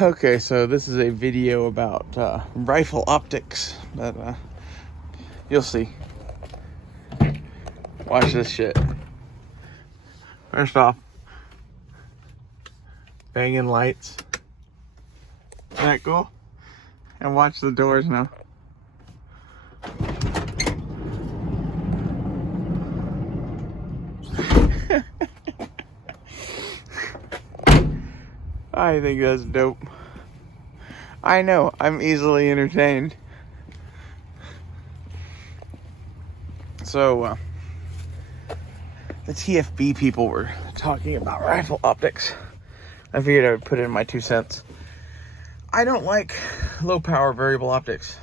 Okay, so this is a video about rifle optics, but you'll see. Watch this shit. First off, banging lights. Isn't that cool? And watch the doors now. I think that's dope. I know, I'm easily entertained. So, the TFB people were talking about rifle optics. I figured I would put in my 2 cents. I don't like low power variable optics.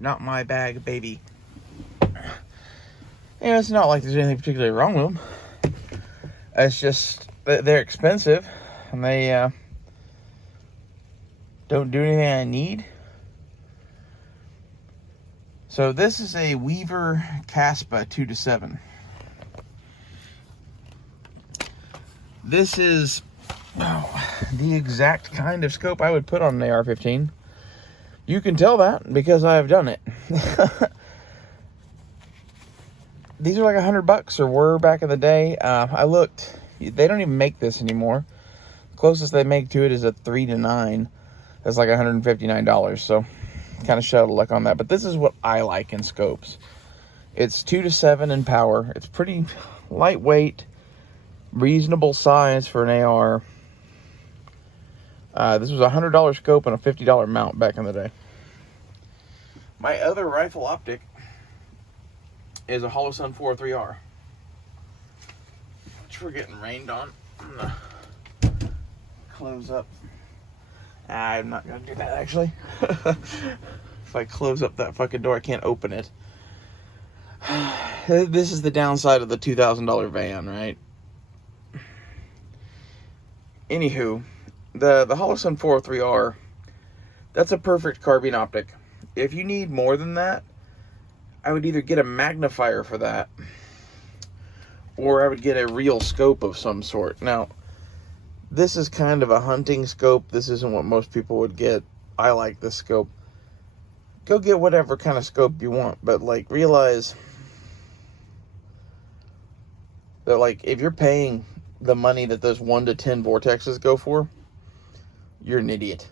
Not my bag, baby. And it's not like there's anything particularly wrong with them. It's just they're expensive and they don't do anything I need. So this is a Weaver Caspa 2-7. This is the exact kind of scope I would put on an AR-15. You can tell that because I have done it. These are like $100 or were back in the day. I looked. They don't even make this anymore. The closest they make to it is a 3-9. That's like $159. So kind of shut luck on that. But this is what I like in scopes. It's 2-7 in power. It's pretty lightweight, reasonable size for an AR. This was a $100 scope and a $50 mount back in the day. My other rifle optic is a Holosun 403R, which we're getting rained on. I'm gonna close up. I'm not gonna do that actually. If I close up that fucking door, I can't open it. This is the downside of the $2,000 van, right? Anywho, the Holosun 403R, that's a perfect carbine optic. If you need more than that, I would either get a magnifier for that, or I would get a real scope of some sort. Now, this is kind of a hunting scope. This isn't what most people would get. I like this scope. Go get whatever kind of scope you want, but like realize that like if you're paying the money that those 1 to 10 vortexes go for, you're an idiot.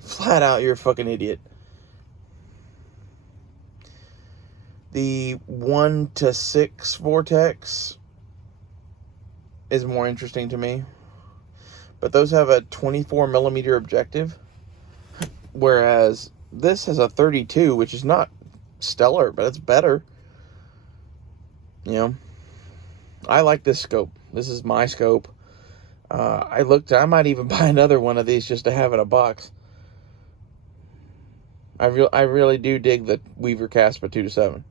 Flat out, you're a fucking idiot. The 1 to 6 vortex is more interesting to me. But those have a 24 millimeter objective. Whereas this has a 32, which is not stellar, but it's better. You know, I like this scope. This is my scope. I might even buy another one of these just to have in a box. I really do dig the Weaver Caspa 2-7.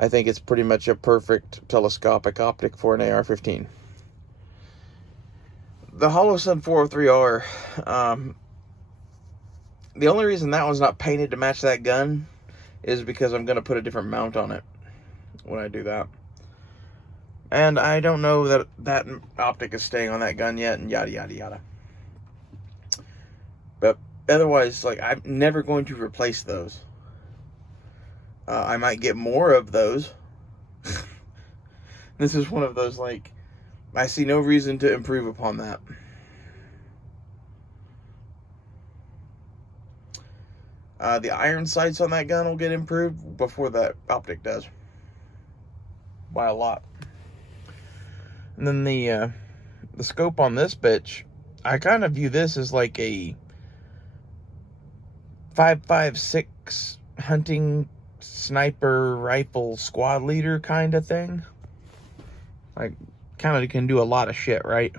I think it's pretty much a perfect telescopic optic for an AR-15. The Holosun 403R, the only reason that one's not painted to match that gun is because I'm going to put a different mount on it when I do that. And I don't know that that optic is staying on that gun yet, and yada, yada, yada. But otherwise, like, I'm never going to replace those. I might get more of those. This is one of those, like, I see no reason to improve upon that. The iron sights on that gun will get improved before that optic does. By a lot. And then the scope on this bitch, I kind of view this as like a 5.56 hunting sniper rifle squad leader kind of thing. Like, kind of can do a lot of shit, right?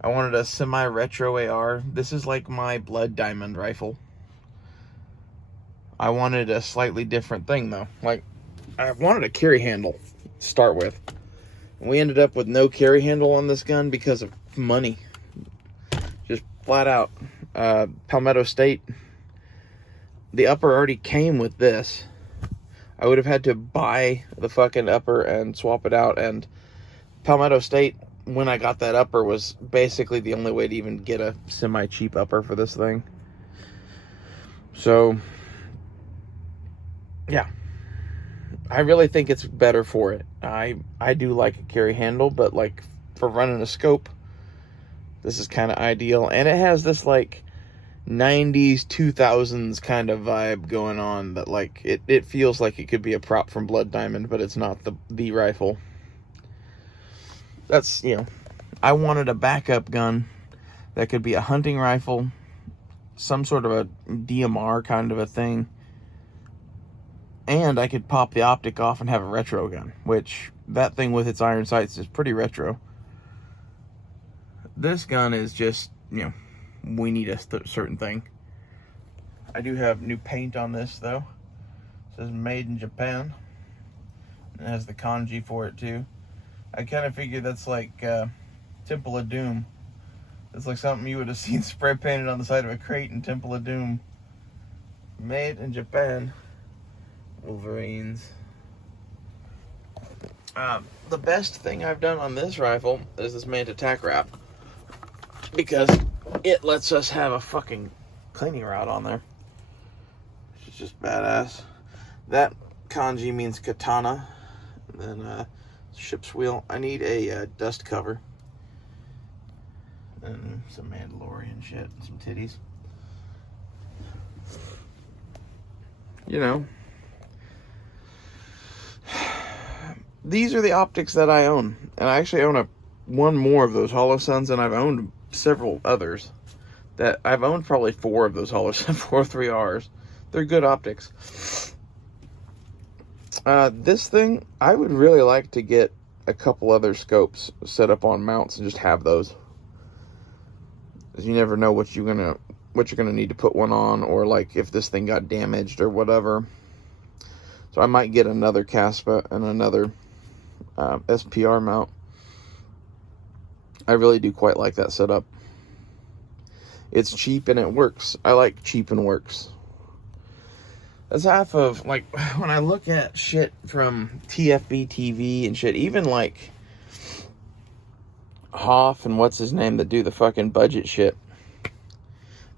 I wanted a semi-retro AR. This is like my Blood Diamond rifle. I wanted a slightly different thing, though. Like, I wanted a carry handle to start with. And we ended up with no carry handle on this gun because of money. Just flat out. Palmetto State. The upper already came with this. I would have had to buy the fucking upper and swap it out. And Palmetto State when I got that upper was basically the only way to even get a semi-cheap upper for this thing. So, yeah. I really think it's better for it. I do like a carry handle, but like for running a scope, this is kind of ideal. And it has this like 90s, 2000s kind of vibe going on that like it feels like it could be a prop from Blood Diamond, but it's not the rifle. That's, you know, I wanted a backup gun that could be a hunting rifle, some sort of a DMR kind of a thing, and I could pop the optic off and have a retro gun, which that thing with its iron sights is pretty retro. This gun is just, you know, we need a certain thing. I do have new paint on this though. It says made in Japan. It has the kanji for it too. I kind of figured that's like Temple of Doom. It's like something you would have seen spray painted on the side of a crate in Temple of Doom. Made in Japan. Wolverines. The best thing I've done on this rifle is this Manta tack wrap, because it lets us have a fucking cleaning rod on there, which is just badass. That kanji means katana, and then ship's wheel. I need a dust cover and some Mandalorian shit, and some titties. You know, these are the optics that I own, and I actually own one more of those Holosuns, and I've owned several others. That I've owned probably 4 of those Holosun 403Rs. They're good optics. This thing, I would really like to get a couple other scopes set up on mounts and just have those, because you never know what you're gonna need to put one on, or like if this thing got damaged or whatever. So I might get another Caspa and another SPR mount. I really do quite like that setup. It's cheap and it works. I like cheap and works. That's half of, like, when I look at shit from TFB TV and shit, even like Hoff and what's his name that do the fucking budget shit,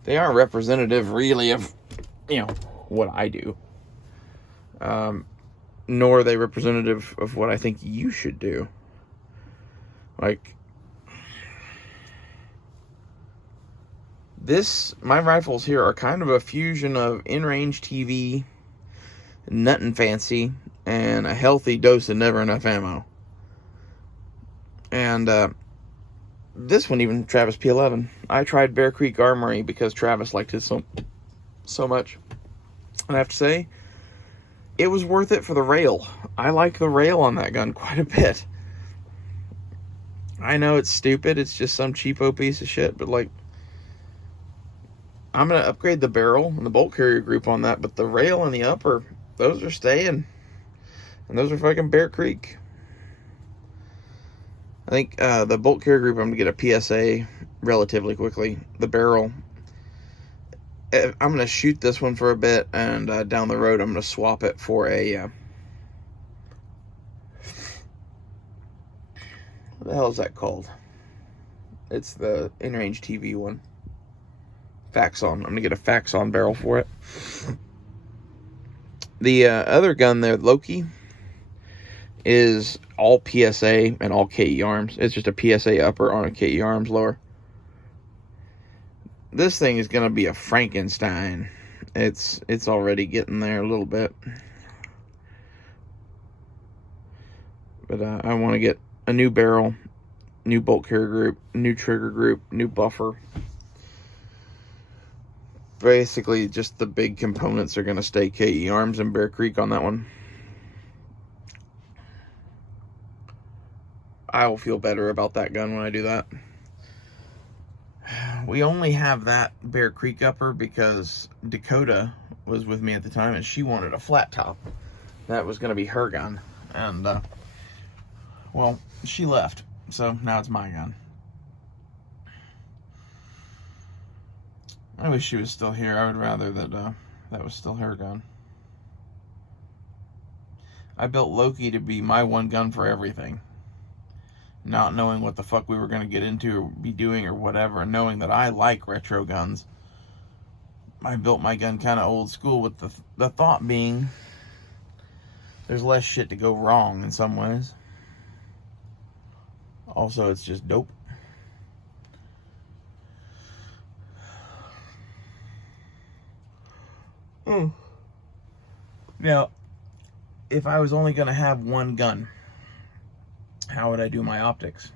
they aren't representative really of, you know, what I do. Nor are they representative of what I think you should do. Like, my rifles here are kind of a fusion of in-range TV, nuttin' fancy, and a healthy dose of never enough ammo. And this one, even Travis P11. I tried Bear Creek Armory because Travis liked it so much. And I have to say, it was worth it for the rail. I like the rail on that gun quite a bit. I know it's stupid. It's just some cheapo piece of shit, but like, I'm going to upgrade the barrel and the bolt carrier group on that, but the rail and the upper, those are staying. And those are fucking Bear Creek. I think the bolt carrier group, I'm going to get a PSA relatively quickly. The barrel, I'm going to shoot this one for a bit, and down the road, I'm going to swap it for a... what the hell is that called? It's the in-range TV one. Faxon. I'm going to get a Faxon barrel for it. The other gun there, Loki, is all PSA and all KE arms. It's just a PSA upper on a KE arms lower. This thing is going to be a Frankenstein. It's already getting there a little bit. But I want to get a new barrel, new bolt carrier group, new trigger group, new buffer. Basically, just the big components are going to stay KE arms and Bear Creek on that one. I will feel better about that gun when I do that. We only have that Bear Creek upper because Dakota was with me at the time and she wanted a flat top. That was going to be her gun. And, well, she left. So now it's my gun. I wish she was still here. I would rather that that was still her gun. I built Loki to be my one gun for everything. not knowing what the fuck we were going to get into or be doing or whatever, and knowing that I like retro guns, I built my gun kind of old school with the thought being there's less shit to go wrong in some ways. Also, it's just dope. Now, if I was only going to have one gun, how would I do my optics?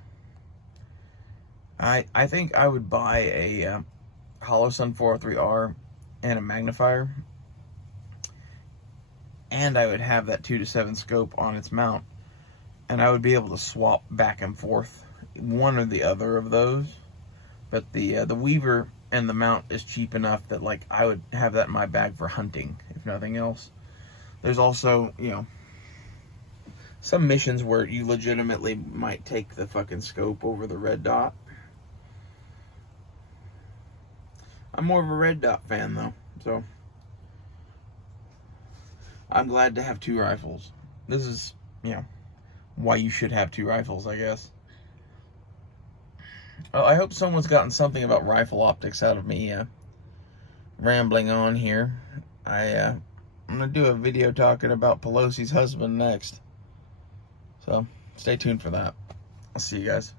I think I would buy a Holosun 403R and a magnifier, and I would have that 2-7 scope on its mount, and I would be able to swap back and forth one or the other of those. But the Weaver and the mount is cheap enough that, like, I would have that in my bag for hunting, if nothing else. There's also, you know, some missions where you legitimately might take the fucking scope over the red dot. I'm more of a red dot fan, though, so I'm glad to have 2 rifles. This is, you know, why you should have 2 rifles, I guess. Oh, I hope someone's gotten something about rifle optics out of me rambling on here. I'm going to do a video talking about Pelosi's husband next. So, stay tuned for that. I'll see you guys.